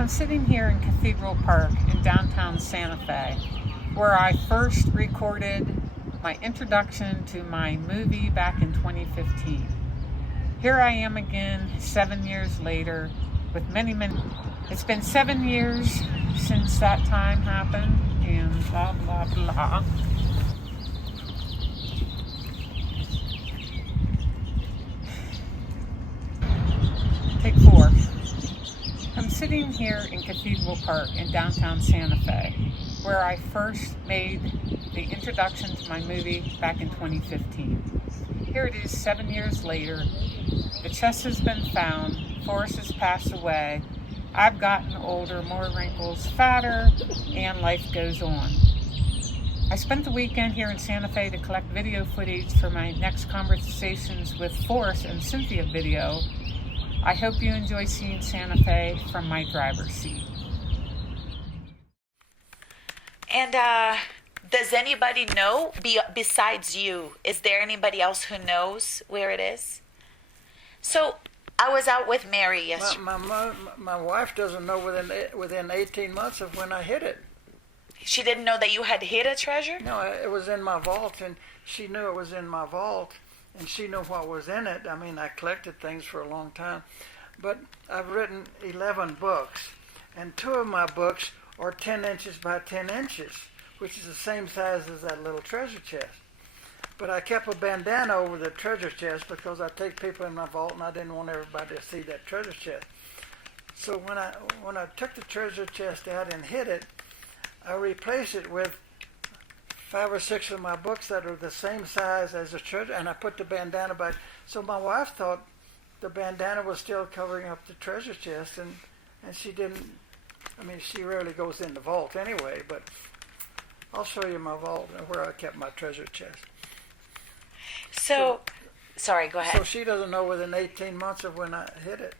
I'm sitting here in Cathedral Park in downtown Santa Fe, where I first recorded my introduction to my movie back in 2015. Here I am again 7 years later with many. It's been 7 years since that time happened, and blah, blah, blah. Take 4. I'm sitting here in Cathedral Park in downtown Santa Fe, where I first made the introduction to my movie back in 2015. Here it is 7 years later. The chest has been found. Forrest has passed away. I've gotten older, more wrinkles, fatter, and life goes on. I spent the weekend here in Santa Fe to collect video footage for my next conversations with Forrest and Cynthia video. I hope you enjoy seeing Santa Fe from my driver's seat. And does anybody know, besides you, is there anybody else who knows where it is? So I was out with Mary yesterday. My wife doesn't know within 18 months of when I hid it. She didn't know that you had hid a treasure? No, it was in my vault, and she knew it was in my vault. And she knew what was in it. I mean, I collected things for a long time. But I've written 11 books. And 2 of my books are 10 inches by 10 inches, which is the same size as that little treasure chest. But I kept a bandana over the treasure chest because I take people in my vault and I didn't want everybody to see that treasure chest. So when I took the treasure chest out and hid it, I replaced it with 5 or 6 of my books that are the same size as the treasure, and I put the bandana back. So my wife thought the bandana was still covering up the treasure chest, and she didn't. I mean, she rarely goes in the vault anyway, but I'll show you my vault where I kept my treasure chest. So sorry, go ahead. So she doesn't know within 18 months of when I hid it.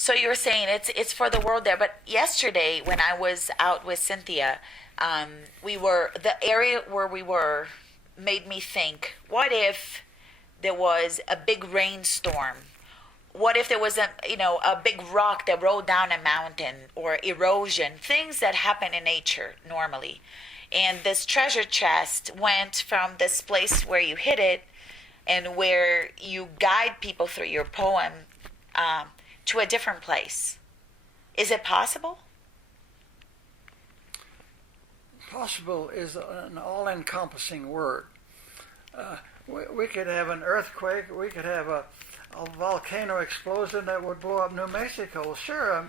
So you were saying it's for the world there, but yesterday when I was out with Cynthia, the area where we were made me think, what if there was a big rainstorm? What if there was a big rock that rolled down a mountain, or erosion, things that happen in nature normally. And this treasure chest went from this place where you hid it and where you guide people through your poem to a different place. Is it possible? Possible is an all-encompassing word. We could have an earthquake. We could have a volcano explosion that would blow up New Mexico. Sure,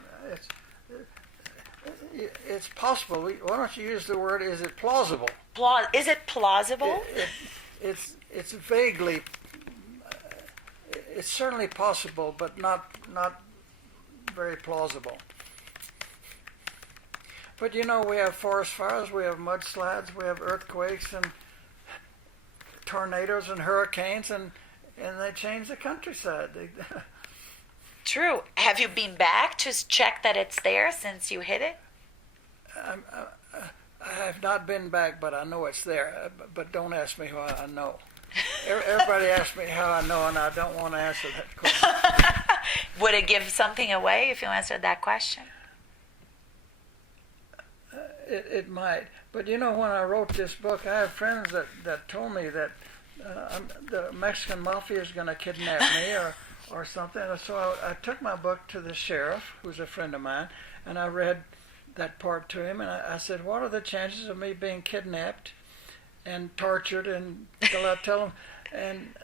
it's possible. Why don't you use the word, is it plausible? Is it plausible? It's vaguely, it's certainly possible, but not very plausible. But we have forest fires, we have mudslides, we have earthquakes and tornadoes and hurricanes, and they change the countryside. True. Have you been back to check that it's there since you hid it? I have not been back, but I know it's there. But don't ask me how I know. Everybody asks me how I know, and I don't want to answer that question. Would it give something away if you answered that question? It might. But when I wrote this book, I have friends that told me that the Mexican mafia is going to kidnap me or something. So I took my book to the sheriff, who's a friend of mine, and I read that part to him, and I said, what are the chances of me being kidnapped and tortured? And till I tell him, and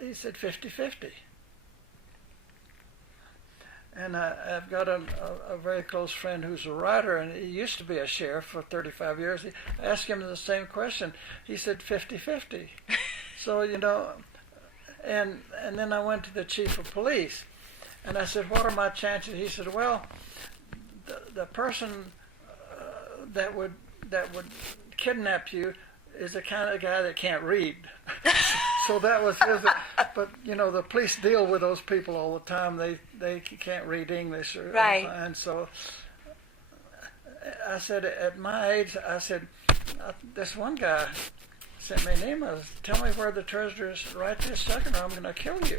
he said 50-50. And I've got a very close friend who's a writer, and he used to be a sheriff for 35 years. I asked him the same question. He said 50-50. So, and then I went to the chief of police, and I said, what are my chances? He said, well, the person that would kidnap you is the kind of guy that can't read. So that was his. But the police deal with those people all the time. They can't read English, right? And so I said, at my age, this one guy sent me an email. Tell me where the treasure is right this second, or I'm going to kill you.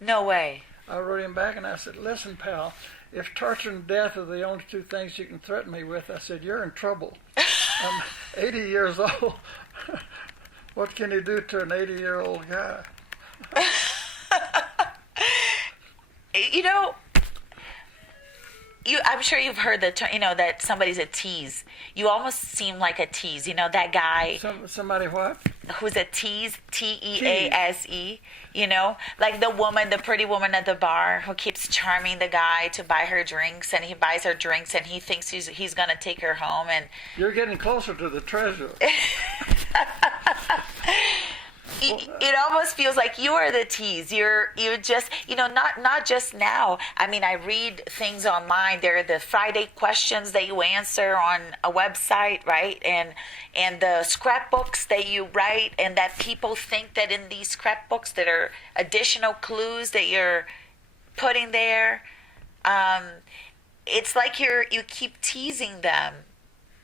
No way. I wrote him back and I said, listen, pal, if torture and death are the only two things you can threaten me with, I said, you're in trouble. I'm 80 years old. What can you do to an 80-year-old guy? You know, I'm sure you've heard the term, that somebody's a tease. You almost seem like a tease. You know, that guy. Somebody what? Who's a tease, Tease. Like the pretty woman at the bar who keeps charming the guy to buy her drinks, and he buys her drinks, and he thinks he's going to take her home. And you're getting closer to the treasure. It almost feels like you are the tease. You're just, not just now. I mean, I read things online. There are the Friday questions that you answer on a website, right? And the scrapbooks that you write, and that people think that in these scrapbooks that are additional clues that you're putting there. It's like you keep teasing them,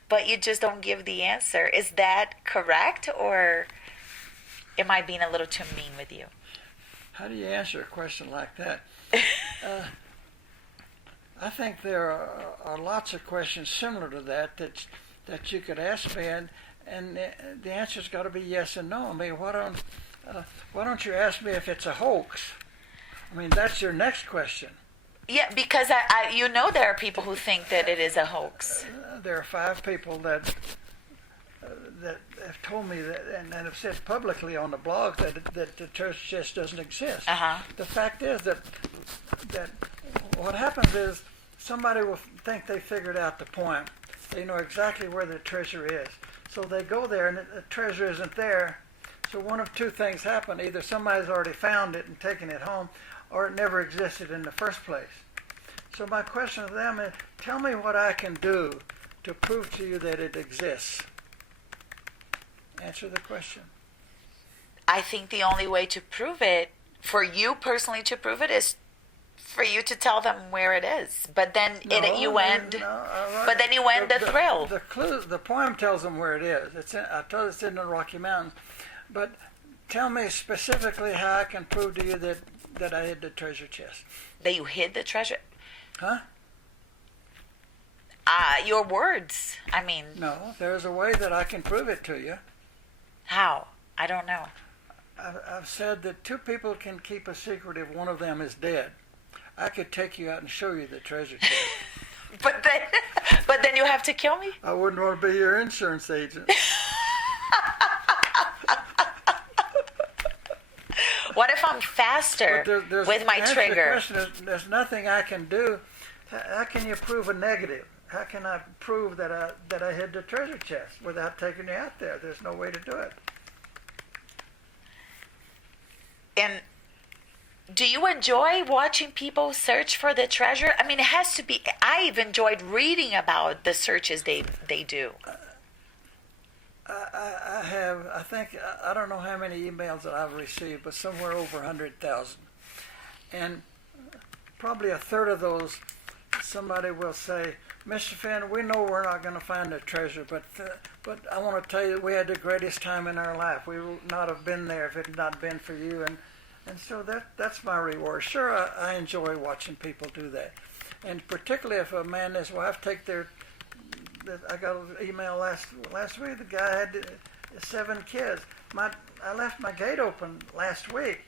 but you just don't give the answer. Is that correct, or am I being a little too mean with you? How do you answer a question like that? I think there are lots of questions similar to that you could ask me, and the answer's got to be yes and no. I mean, why don't you ask me if it's a hoax? I mean, that's your next question. Yeah, because there are people who think that it is a hoax. There are 5 people that have told me that, and have said publicly on the blog that the church just doesn't exist. Uh-huh. The fact is that what happens is somebody will think they figured out the point. They know exactly where the treasure is. So they go there and the treasure isn't there. So one of two things happen. Either somebody's already found it and taken it home, or it never existed in the first place. So my question to them is, tell me what I can do to prove to you that it exists. Answer the question. I think the only way to prove it, for you personally to prove it, is for you to tell them where it is. But then you end the thrill. The poem tells them where it is. I told you it's in the Rocky Mountains. But tell me specifically how I can prove to you that I hid the treasure chest. That you hid the treasure? Huh? Your words. I mean. No, there's a way that I can prove it to you. How? I don't know. I've said that 2 people can keep a secret if one of them is dead. I could take you out and show you the treasure chest. But then you have to kill me? I wouldn't want to be your insurance agent. What if I'm faster with my trigger? The question is, there's nothing I can do. How can you prove a negative? How can I prove that I hid the treasure chest without taking you out there? There's no way to do it. And do you enjoy watching people search for the treasure? I mean, it has to be. I've enjoyed reading about the searches they do. I have. I don't know how many emails that I've received, but somewhere over 100,000, and probably a third of those, somebody will say, Mr. Finn, we know we're not going to find the treasure, but I want to tell you that we had the greatest time in our life. We would not have been there if it had not been for you. And so that's my reward. Sure, I enjoy watching people do that. And particularly if a man and his wife take I got an email last week, the guy had 7 kids. I left my gate open last week.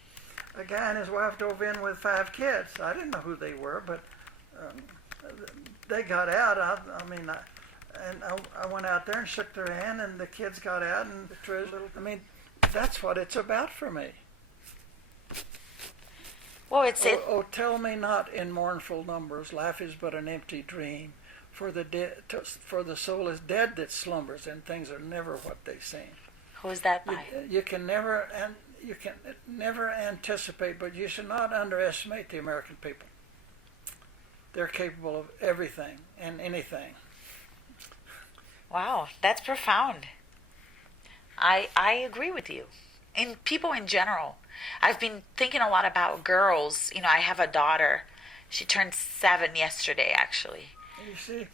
A guy and his wife drove in with 5 kids. I didn't know who they were, but they got out. I went out there and shook their hand, and the kids got out, and that's what it's about for me. Well, tell me not in mournful numbers, life is but an empty dream. For the soul is dead that slumbers, and things are never what they seem. Who is that by? You can never anticipate, but you should not underestimate the American people. They're capable of everything and anything. Wow, that's profound. I agree with you. And people in general. I've been thinking a lot about girls. I have a daughter. She turned 7 yesterday, actually. You see,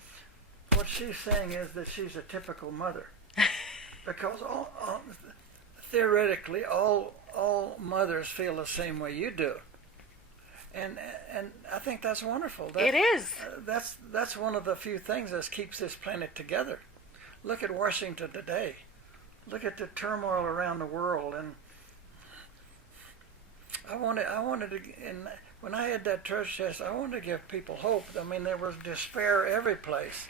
what she's saying is that she's a typical mother. Because theoretically, all mothers feel the same way you do. and I think that's wonderful. It is. That's one of the few things that keeps this planet together. Look at Washington today. Look at the turmoil around the world, and I wanted to, and when I had that treasure chest, I wanted to give people hope. I mean, there was despair every place.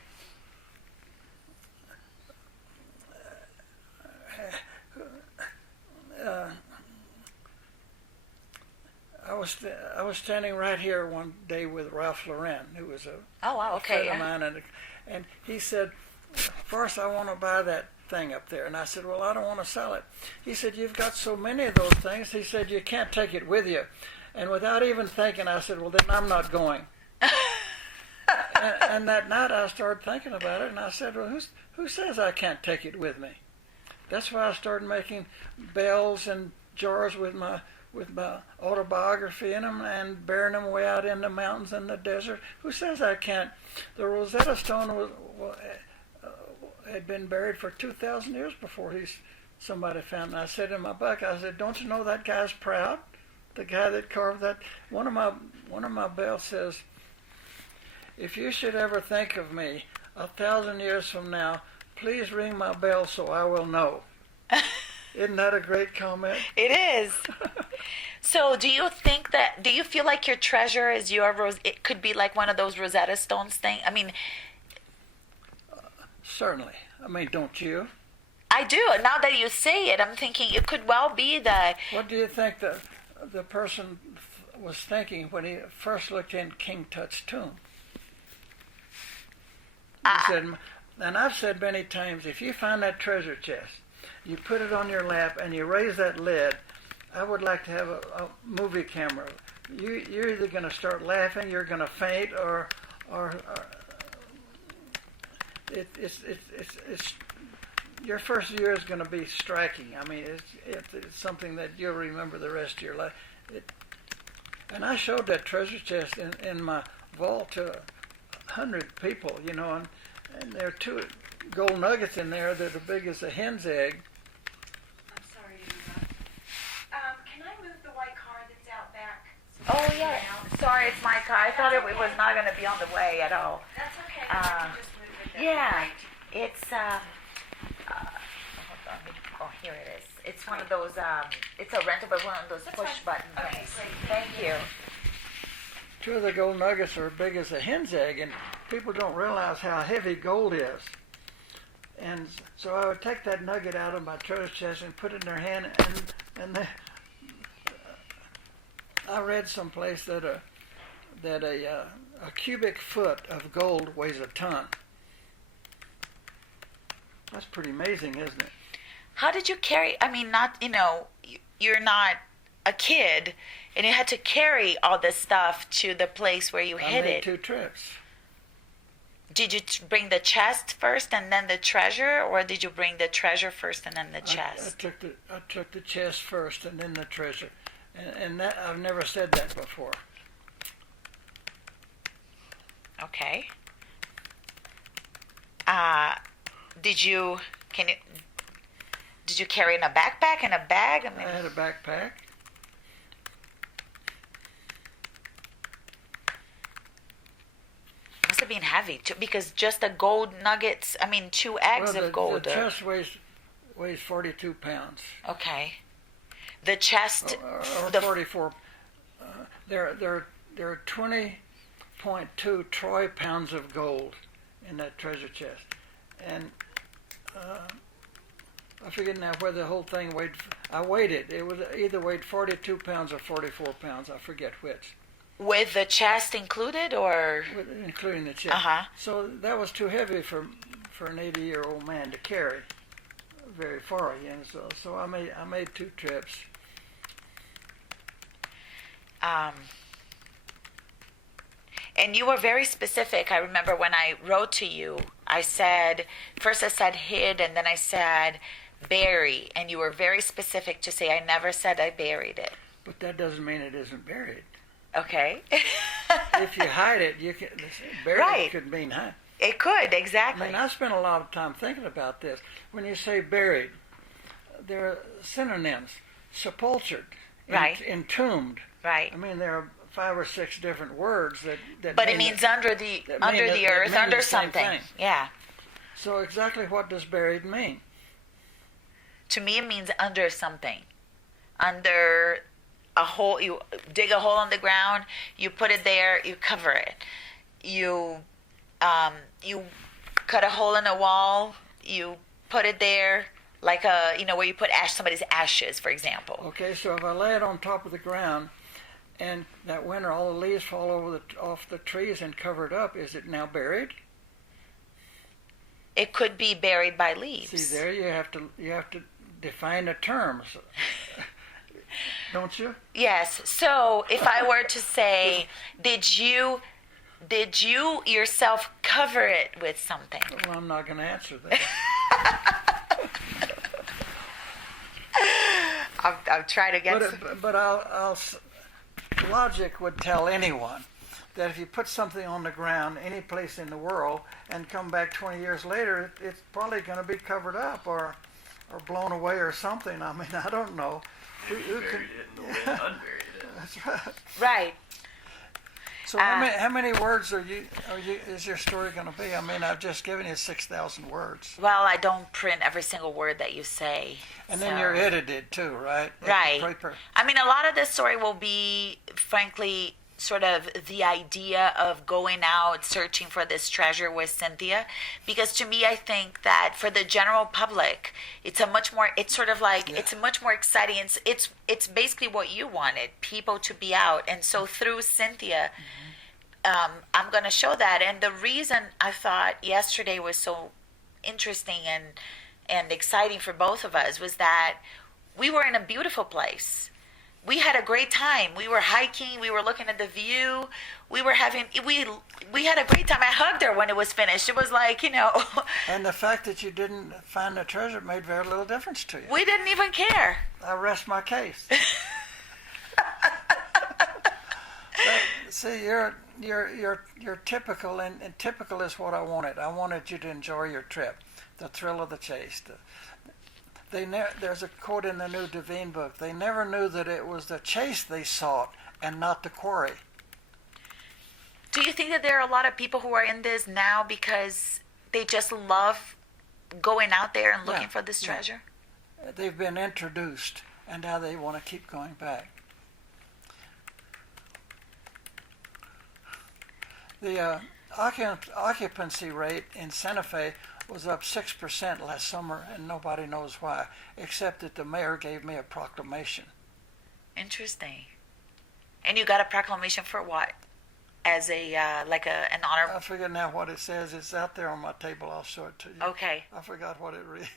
I was standing right here one day with Ralph Lauren, who was a friend of mine, and he said, "Forrest, I want to buy that thing up there." And I said, "Well, I don't want to sell it." He said, "You've got so many of those things." He said, "You can't take it with you." And without even thinking, I said, "Well, then I'm not going." and that night I started thinking about it, and I said, "Well, who says I can't take it with me?" That's why I started making bells and jars with my autobiography in them and burying them way out in the mountains and the desert. Who says I can't? The Rosetta Stone had been buried for 2,000 years before somebody found it. And I said in my book, I said, "Don't you know that guy's proud? The guy that carved that." One of my bells says, "If you should ever think of me 1,000 years from now, please ring my bell so I will know." Isn't that a great comment? It is. So do you feel like your treasure is it could be like one of those Rosetta Stones thing? I mean, certainly. I mean, don't you? I do. Now that you say it, I'm thinking it could well be that. What do you think the person was thinking when he first looked in King Tut's tomb? He said, and I've said many times, if you find that treasure chest, you put it on your lap and you raise that lid, I would like to have a movie camera. You're either going to start laughing, you're going to faint, or it's your first year is going to be striking. I mean, it's something that you'll remember the rest of your life. And I showed that treasure chest in my vault to 100 people, and there are 2 gold nuggets in there that are big as a hen's egg. I'm sorry to interrupt. Can I move the white car that's out back? Oh yeah. Sorry, it's my car. I thought it was not going to be on the way at all. That's okay. I can just move it. Yeah, it's hold on. Oh, here it is. It's one of those. It's a rentable one of those push button Okay, things. great. Thank you. 2 of the gold nuggets are big as a hen's egg, and people don't realize how heavy gold is. And so I would take that nugget out of my treasure chest and put it in their hand, and I read someplace that a cubic foot of gold weighs a ton. That's pretty amazing, isn't it? How did you carry? I mean, you're not a kid, and you had to carry all this stuff to the place where you hid I made it. 2 trips. Did you bring the chest first and then the treasure, or did you bring the treasure first and then the chest? I took the chest first and then the treasure, and that I've never said that before. Okay. Did you carry in a backpack and a bag? I had a backpack. Must have been heavy too, because just the gold nuggets. I mean, 2 eggs of gold. The chest weighs 42 pounds. Okay. The chest. Or 44. There are 20.2 troy pounds of gold in that treasure chest, and I forget now whether the whole thing weighed. I weighed it. It was either weighed 42 pounds or 44 pounds. I forget which. With the chest included, or including the chest. So that was too heavy for an 80-year-old man to carry very far again. So I made 2 trips. And you were very specific. I remember when I wrote to you, I said hid, and then I said bury, and you were very specific to say I never said I buried it. But that doesn't mean it isn't buried. Okay. If you hide it, you can. Buried Right. could mean hide. It could, exactly. I mean, I spent a lot of time thinking about this. When you say buried, there are synonyms: sepultured, Right. entombed. Right. I mean, there are 5 or 6 different words that. But it means under the earth, mean under the same something. thing. Yeah. So exactly what does buried mean? To me, it means under something. Under a hole, you dig a hole in the ground, you put it there, you cover it. You cut a hole in a wall, you put it there, like where you put somebody's ashes, for example. Okay, so if I lay it on top of the ground, and that winter all the leaves fall off the trees and cover it up, is it now buried? It could be buried by leaves. See, there you have to define the terms, don't you? Yes. So if I were to say, did you yourself cover it with something? Well, I'm not going to answer that. I'll try to get. But logic would tell anyone that if you put something on the ground any place in the world and come back 20 years later, it's probably going to be covered up or blown away or something. I mean, I don't know. Who Buried can, it and the wind unburied it. That's right. Right. So how many words is your story going to be? I mean, I've just given you 6,000 words. Well, I don't print every single word that you say. And then you're edited too, right? Right. Paper. I mean, a lot of this story will be, frankly, sort of the idea of going out searching for this treasure with Cynthia, because to me, I think that for the general public, it's much more exciting. It's basically what you wanted, people to be out, and so through Cynthia, I'm going to show that. And the reason I thought yesterday was so interesting and exciting for both of us was that we were in a beautiful place. We had a great time. We were hiking. We were looking at the view. We had a great time. I hugged her when it was finished. It was like, And the fact that you didn't find the treasure made very little difference to you. we didn't even care. I rest my case. See, you're typical, and typical is what I wanted. I wanted you to enjoy your trip, the thrill of the chase. There's a quote in the new Devine book. They never knew that it was the chase they sought and not the quarry. Do you think that there are a lot of people who are in this now because they just love going out there and looking for this treasure? They've been introduced, and now they want to keep going back. The occupancy rate in Santa Fe was up 6% last summer, and nobody knows why, except that the mayor gave me a proclamation. Interesting. And you got a proclamation for what? As an honor? I forget now what it says. It's out there on my table. I'll show it to you. Okay. I forgot what it reads.